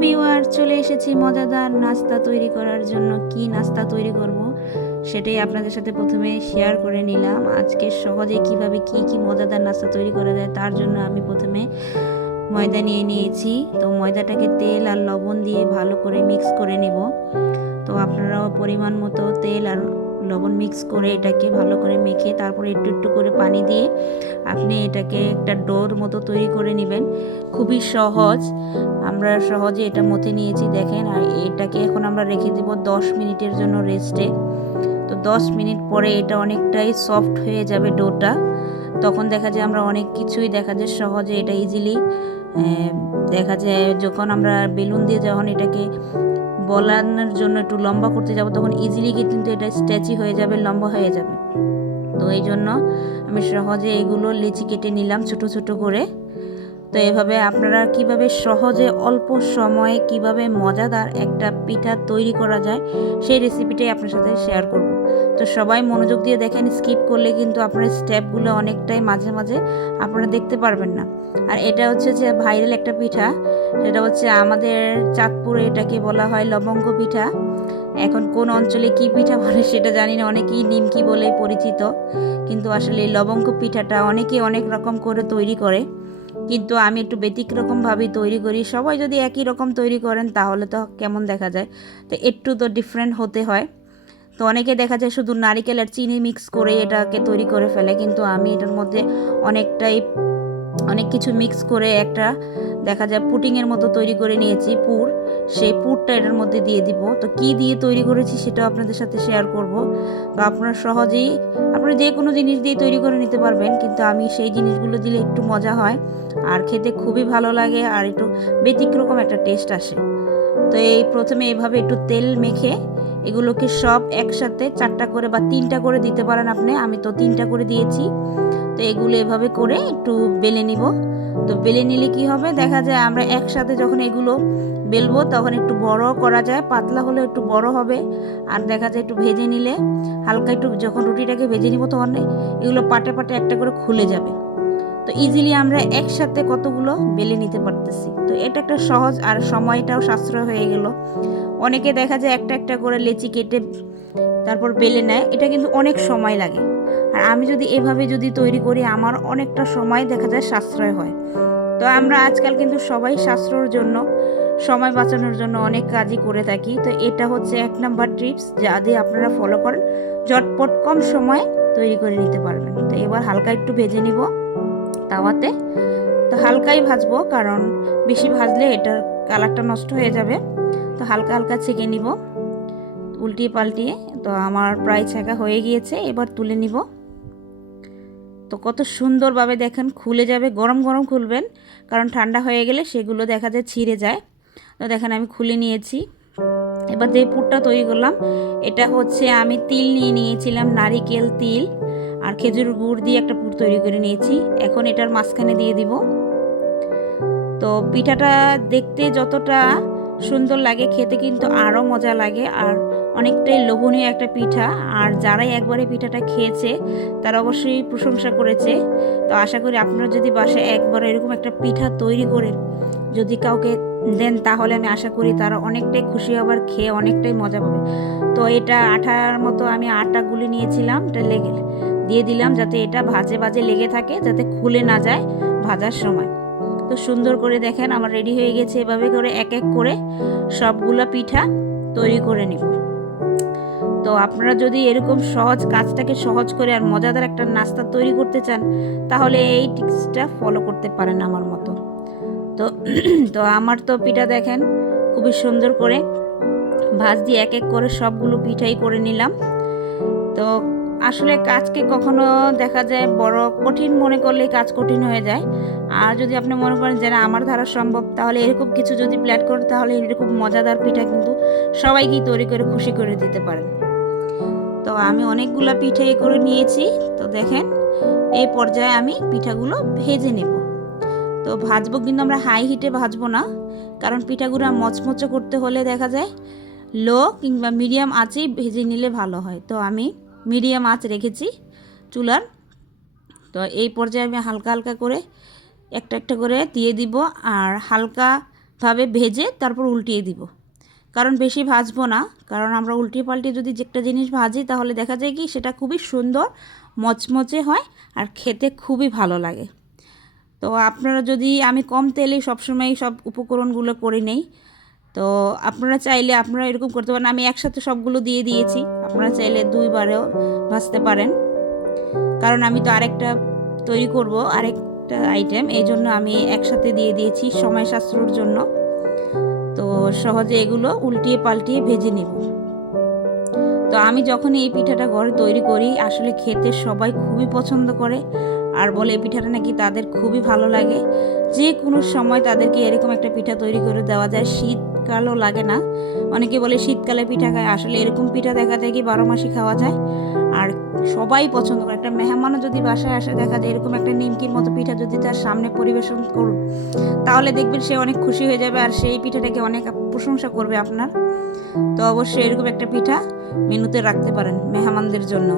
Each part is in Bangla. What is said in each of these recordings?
ভিউয়ার, চলে এসেছি মজাদার নাস্তা তৈরি করার জন্য। কি নাস্তা তৈরি করব সেটাই আপনাদের সাথে প্রথমে শেয়ার করে নিলাম। আজকে সহজে কিভাবে কি মজাদার নাস্তা তৈরি করা যায় তার জন্য আমি প্রথমে ময়দা নিয়ে নিয়েছি। তো ময়দাটাকে তেল আর লবণ দিয়ে ভালো করে মিক্স করে নেব। তো আপনারাও পরিমাণ মতো তেল আর লবণ মিক্স করে এটাকে ভালো করে মেখে তারপরে একটু একটু করে পানি দিয়ে আপনি এটাকে একটা ডোর মতো তৈরি করে নেবেন। খুবই সহজ, আমরা সহজে এটা মথে নিয়েছি দেখেন। আর এটাকে এখন আমরা রেখে দেব 10 মিনিটের জন্য রেস্টে। তো 10 মিনিট পরে এটা অনেকটাই সফট হয়ে যাবে ডোটা। তখন দেখা যায় আমরা অনেক কিছুই দেখা যায় সহজে এটা ইজিলি দেখা যায়। যখন আমরা বেলুন দিয়ে যখন এটাকে বলানোর জন্য একটু লম্বা করতে যাব তখন ইজিলি কিন্তু এটা স্ট্রেচি হয়ে যাবে, লম্বা হয়ে যাবে। তো এই জন্য আমি সহজে এগুলো লেচি কেটে নিলাম ছোট ছোট করে। তো এভাবে আপনারা কিভাবে সহজে অল্প সময়ে কিভাবে মজাদার একটা পিঠা তৈরি করা যায় সেই রেসিপিটাই আপনার সাথে শেয়ার করব। তো সবাই মনোযোগ দিয়ে দেখেন, স্কিপ করলে কিন্তু আপনার স্টেপগুলো অনেকটাই মাঝে মাঝে আপনারা দেখতে পারবেন না। আর এটা হচ্ছে যে ভাইরাল একটা পিঠা, সেটা হচ্ছে আমাদের চাঁদপুরে এটাকে বলা হয় লবঙ্গ পিঠা। এখন কোন অঞ্চলে কি পিঠা বলে সেটা জানি না, অনেকেই নিমকি বলে পরিচিত, কিন্তু আসলে এই লবঙ্গ পিঠাটা অনেকে অনেক রকম করে তৈরি করে, কিন্তু আমি একটু ব্যতিক্রমভাবেই তৈরি করি। সবাই যদি একই রকম তৈরি করেন তাহলে তো কেমন দেখা যায়, তো একটু তো ডিফারেন্ট হতে হয়। তো অনেকে দেখা যায় শুধু নারিকেল আর চিনি মিক্স করে এটাকে তৈরি করে ফেলে, কিন্তু আমি এটার মধ্যে অনেকটাই অনেক কিছু মিক্স করে একটা দেখা যায় পুডিংয়ের মতো তৈরি করে নিয়েছি পুর। সেই পুরটা এটার মধ্যে দিয়ে দিব। তো কি দিয়ে তৈরি করেছি সেটাও আপনাদের সাথে শেয়ার করব। তো আপনারা সহজেই আপনারা যে কোনো জিনিস দিয়ে তৈরি করে নিতে পারবেন, কিন্তু আমি সেই জিনিসগুলো দিলে একটু মজা হয় আর খেতে খুবই ভালো লাগে আর একটু ব্যতিক্রম একটা টেস্ট আসে। তো এই প্রথমে এভাবে একটু তেল মেখে এগুলোকে সব একসাথে 4টা করে বা 3টা করে দিতে পারেন আপনি, আমি তো 3টা করে দিয়েছি। তো এগুলো এভাবে করে একটু বেলে নিব। তো বেলে নিলে কি হবে, দেখা যায় আমরা একসাথে যখন এগুলো বেলবো তখন একটু বড় করা যায়, পাতলা হলে একটু বড় হবে। আর দেখা যায় একটু ভেজে নিলে হালকা একটু যখন রুটিটাকে ভেজে নিব তখন এগুলো পাটে পাটে একটা করে খুলে যাবে। তো ইজিলি আমরা একসাথে কতগুলো বেলে নিতে পারতেছি। তো এটা একটা সহজ আর সময়টাও সাশ্রয় হয়ে গেল। অনেকে দেখা যায় একটা একটা করে লেচি কেটে তারপর বেলে নেয়, এটা কিন্তু অনেক সময় লাগে। আর আমি যদি এভাবে যদি তৈরি করি আমার অনেকটা সময় দেখা যায় সাশ্রয় হয়। তো আমরা আজকাল কিন্তু সবাই সাশ্রয়ের জন্য, সময় বাঁচানোর জন্য অনেক কাজই করে থাকি। তো এটা হচ্ছে 1 নাম্বার টিপস, যা দিয়ে আপনারা ফলো করেন ঝটপট কম সময়ে তৈরি করে নিতে পারবেন। তো এবার হালকা একটু ভেজে নিব তাওয়াতে। তো হালকাই ভাজবো, কারণ বেশি ভাজলে এটার কালারটা নষ্ট হয়ে যাবে। তো হালকা হালকা ছেঁকে নিব উল্টিয়ে পাল্টিয়ে। তো আমার প্রায় ছেঁকা হয়ে গিয়েছে, এবার তুলে নিব। তো কত সুন্দরভাবে দেখেন খুলে যাবে, গরম গরম খুলবেন, কারণ ঠান্ডা হয়ে গেলে সেগুলো দেখা যায় ছিঁড়ে যায়। তো দেখেন আমি খুলে নিয়েছি। এবার যে পুরটা তৈরি করলাম এটা হচ্ছে আমি তিল নিয়ে নিয়েছিলাম, নারিকেল, তিল আর খেজুর গুড় দিয়ে একটা পুর তৈরি করে নিয়েছি। এখন এটার মাঝখানে দিয়ে দিব। তো পিঠাটা দেখতে যতটা সুন্দর লাগে খেতে কিন্তু আরও মজা লাগে আর অনেকটাই লোভনীয় একটা পিঠা। আর যারাই একবারে পিঠাটা খেয়েছে তারা অবশ্যই প্রশংসা করেছে। তো আশা করি আপনারা যদি বাসায় একবার এরকম একটা পিঠা তৈরি করে যদি কাউকে দেন তাহলে আমি আশা করি তারা অনেকটাই খুশি হবার, খেয়ে অনেকটাই মজা পাবে। তো এটা আটার মতো আমি আটা গুলি নিয়েছিলাম, এটা লেগে দিয়ে দিলাম যাতে এটা ভাজে ভাজে লেগে থাকে, যাতে খুলে না যায় ভাজার সময়। তো সুন্দর করে দেখেন আমার রেডি হয়ে গেছে। এভাবে করে এক এক করে সবগুলো পিঠা তৈরি করে নিব। তো আপনারা যদি এরকম সহজ কাজটাকে সহজ করে আর মজাদার একটা নাস্তা তৈরি করতে চান তাহলে এই টিপসটা ফলো করতে পারেন আমার মতো। তো তো আমার তো পিঠা দেখেন খুবই সুন্দর করে ভাজ দিয়ে এক এক করে সবগুলো পিঠাই করে নিলাম। তো আসলে কাজকে কখনো দেখা যায় বড় কঠিন মনে করলে কাজ কঠিন হয়ে যায়। আর যদি আপনি মনে করেন যে না আমার দ্বারা সম্ভব, তাহলে এরকম কিছু যদি প্ল্যান করেন তাহলে এরকম মজাদার পিঠা কিন্তু সবাইকেই তৈরি করে খুশি করে দিতে পারেন। তো আমি অনেকগুলো পিঠাই করে নিয়েছি। তো দেখেন এই পর্যায়ে আমি পিঠাগুলো ভেজে নেব। তো ভাজবো কিন্তু আমরা হাই হিটে ভাজবো না, কারণ পিঠাগুলো মচমচে করতে হলে দেখা যায় লো কিংবা মিডিয়াম আঁচেই ভেজে নিলে ভালো হয়। তো আমি মিডিয়াম আঁচ রেখেছি চুলার। তো এই পর্যায়ে আমি হালকা হালকা করে একটা একটা করে দিয়ে দিব। আর হালকা ভাবে ভেজে তারপর উল্টিয়ে দিব। কারণ বেশি ভাজবো না, কারণ আমরা উল্টিয়ে পাল্টে যদি একটা জিনিস ভাজি তাহলে দেখা যায় কি সেটা খুবই সুন্দর মচমচে হয় আর খেতে খুবই ভালো লাগে। তো আপনারা যদি, আমি কম তেলে সবসময় সব উপকরণগুলো করে নেই, তো আপনারা চাইলে আপনারা এরকম করতে পারেন। আমি একসাথে সবগুলো দিয়ে দিয়েছি, আপনারা চাইলে দুইবারেও ভাজতে পারেন। কারণ আমি তো আরেকটা তৈরি করব, আরেকটা আইটেম, এই জন্য আমি একসাথে দিয়ে দিয়েছি সময় সাশ্রয়ের জন্য। তো সহজে এগুলো উল্টিয়ে পাল্টিয়ে ভেজে নেব। তো আমি যখন এই পিঠাটা ঘরে তৈরি করি আসলে খেতে সবাই খুবই পছন্দ করে আর বলে এই পিঠাটা নাকি তাদের খুবই ভালো লাগে। যে কোনো সময় তাদেরকে এরকম একটা পিঠা তৈরি করে দেওয়া যায়, শীতকালও লাগে না। অনেকে বলে শীতকালে পিঠা খায়, আসলে এরকম পিঠা দেখা যায় কি 12 মাসই খাওয়া যায় আর সবাই পছন্দ করে। একটা মেহমানও যদি বাসায় আসে দেখা যায় এরকম একটা নিমকির মতো পিঠা যদি তার সামনে পরিবেশন করুন তাহলে দেখবেন সে অনেক খুশি হয়ে যাবে আর সেই পিঠাটাকে অনেক প্রশংসা করবে আপনার। তো অবশ্যই এরকম একটা পিঠা মেনুতে রাখতে পারেন মেহমানদের জন্য।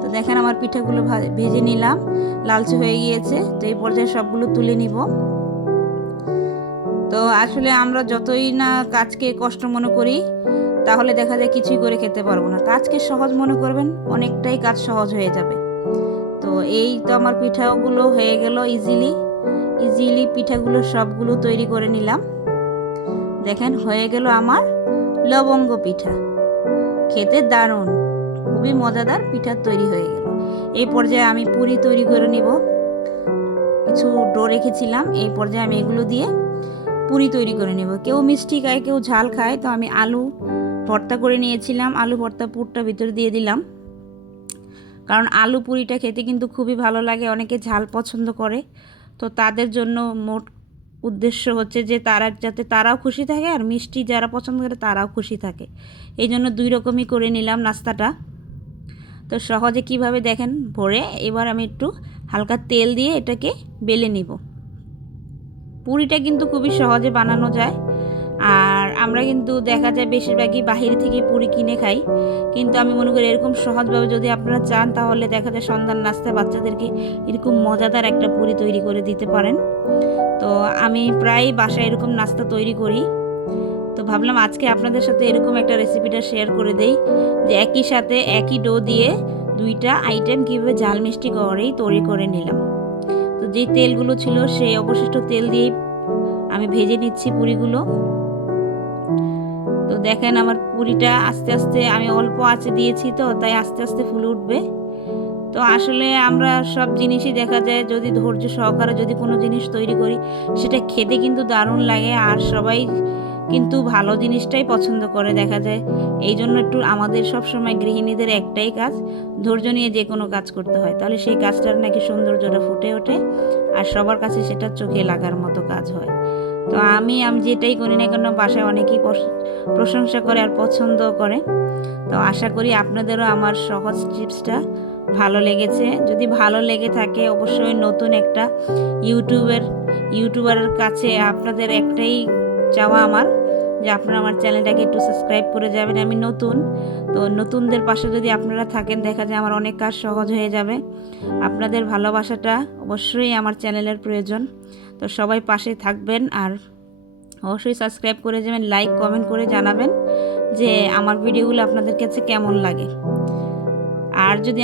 তো দেখেন আমার পিঠাগুলো ভেজে নিলাম, লালচে হয়ে গিয়েছে। তো এই পর্যায়ে সবগুলো তুলে নিব। তো আসলে আমরা যতই না কাজকে কষ্ট মনে করি তাহলে দেখা যায় কিছুই করে খেতে পারবো না। কাজকে সহজ মনে করবেন, অনেকটাই কাজ সহজ হয়ে যাবে। তো এই তো আমার পিঠাগুলো হয়ে গেল ইজিলি পিঠাগুলো সবগুলো তৈরি করে নিলাম। দেখেন হয়ে গেল আমার লবঙ্গ পিঠা, খেতে দারুণ, খুবই মজাদার পিঠা তৈরি হয়ে গেল। এই পর্যায়ে আমি পুরি তৈরি করে নিব। কিছু ডো রেখেছিলাম, এই পর্যায়ে আমি এগুলো দিয়ে পুরি তৈরি করে নেব। কেউ মিষ্টি খায়, কেউ ঝাল খায়। তো আমি আলু ভর্তা করে নিয়েছিলাম, আলু ভর্তা পুরটা ভিতরে দিয়ে দিলাম। কারণ আলু পুরিটা খেতে কিন্তু খুবই ভালো লাগে, অনেকে ঝাল পছন্দ করে। তো তাদের জন্য মোট উদ্দেশ্য হচ্ছে যে যাতে তারাও খুশি থাকে আর মিষ্টি যারা পছন্দ করে তারাও খুশি থাকে। এই জন্য 2 রকমই করে নিলাম নাস্তাটা। তো সহজে কিভাবে দেখেন ভরে, এবার আমি একটু হালকা তেল দিয়ে এটাকে বেলে নিব। পুরিটা কিন্তু খুবই সহজে বানানো যায় আর আমরা কিন্তু দেখা যায় বেশিরভাগই বাহির থেকে পুরি কিনে খাই। কিন্তু আমি মনে করি এরকম সহজভাবে যদি আপনারা চান তাহলে দেখা যায় সন্ধ্যার নাস্তায় বাচ্চাদেরকে এরকম মজাদার একটা পুরি তৈরি করে দিতে পারেন। তো আমি প্রায় বাসায় এরকম নাস্তা তৈরি করি। তো ভাবলাম আজকে আপনাদের সাথে এরকম একটা রেসিপিটা শেয়ার করে দেই যে একই সাথে একই ডো দিয়ে 2টা আইটেম কীভাবে ঝাল মিষ্টি করেই তৈরি করে নিলাম। তো যেই তেলগুলো ছিল সেই অবশিষ্ট তেল দিয়েই আমি ভেজে নিচ্ছি পুরিগুলো। তো দেখেন আমার পুরিটা আস্তে আস্তে আমি অল্প আঁচে দিয়েছি, তো তাই আস্তে আস্তে ফুলে উঠবে। তো আসলে আমরা সব জিনিসই দেখা যায় যদি ধৈর্য সহকারে যদি কোনো জিনিস তৈরি করি সেটা খেতে কিন্তু দারুণ লাগে আর সবাই কিন্তু ভালো জিনিসটাই পছন্দ করে দেখা যায়। এই জন্য একটু আমাদের সব সময় গৃহিণীদের একটাই কাজ, ধৈর্য নিয়ে যে কোনো কাজ করতে হয়, তাহলে সেই কাজটার নাকি সৌন্দর্যটা ফুটে ওঠে আর সবার কাছে সেটা চোখে লাগার মতো কাজ হয়। তো আমি যেটাই করি না কেন বাসায় অনেকেই প্রশংসা করে আর পছন্দ করে। তো আশা করি আপনাদেরও আমার সহজ টিপসটা ভালো লেগেছে। যদি ভালো লেগে থাকে অবশ্যই নতুন একটা ইউটিউবারের কাছে আপনাদের একটাই চাওয়া আমার যে আপনারা আমার চ্যানেলটাকে একটু সাবস্ক্রাইব করে যাবেন। আমি নতুন, তো নতুনদের পাশে যদি আপনারা থাকেন দেখা যায় আমার অনেক কাজ সহজ হয়ে যাবে। আপনাদের ভালোবাসাটা অবশ্যই আমার চ্যানেলের প্রয়োজন। তো সবাই পাশে থাকবেন আর অবশ্যই সাবস্ক্রাইব করে যাবেন, লাইক কমেন্ট করে জানাবেন যে আমার ভিডিওগুলো আপনাদের কাছে কেমন লাগে। আর যদি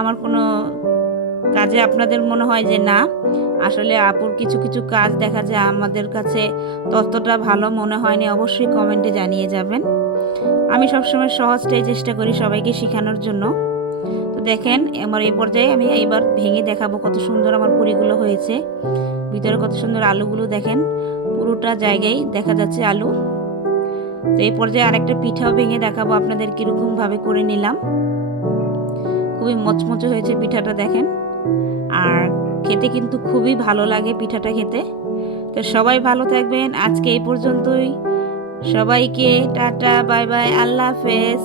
আমার কোনো কাজে আপনাদের মনে হয় যে না আসলে আপুর কিছু কিছু কাজ দেখা যায় আমাদের কাছে ততটা ভালো মনে হয়নি, অবশ্যই কমেন্টে জানিয়ে যাবেন। আমি সবসময় সহজটাই চেষ্টা করি সবাইকে শেখানোর জন্য। তো দেখেন আমার এই পর্যায়ে আমি এবার ভেঙে দেখাবো কত সুন্দর আমার পুরিগুলো হয়েছে। ভিতরে কত সুন্দর আলুগুলো দেখেন, পুরোটা জায়গায় দেখা যাচ্ছে আলু। তো এই পর্যায়ে আরেকটা পিঠাও ভেঙে দেখাবো আপনাদের কীরকমভাবে করে নিলাম। খুবই মচমচে হয়েছে পিঠাটা দেখেন, আর খেতে কিন্তু খুবই ভালো লাগে পিঠাটা খেতে। তো সবাই ভালো থাকবেন, আজকে এই পর্যন্তই। সবাইকে টাটা বাই বাই, আল্লাহ হাফেজ।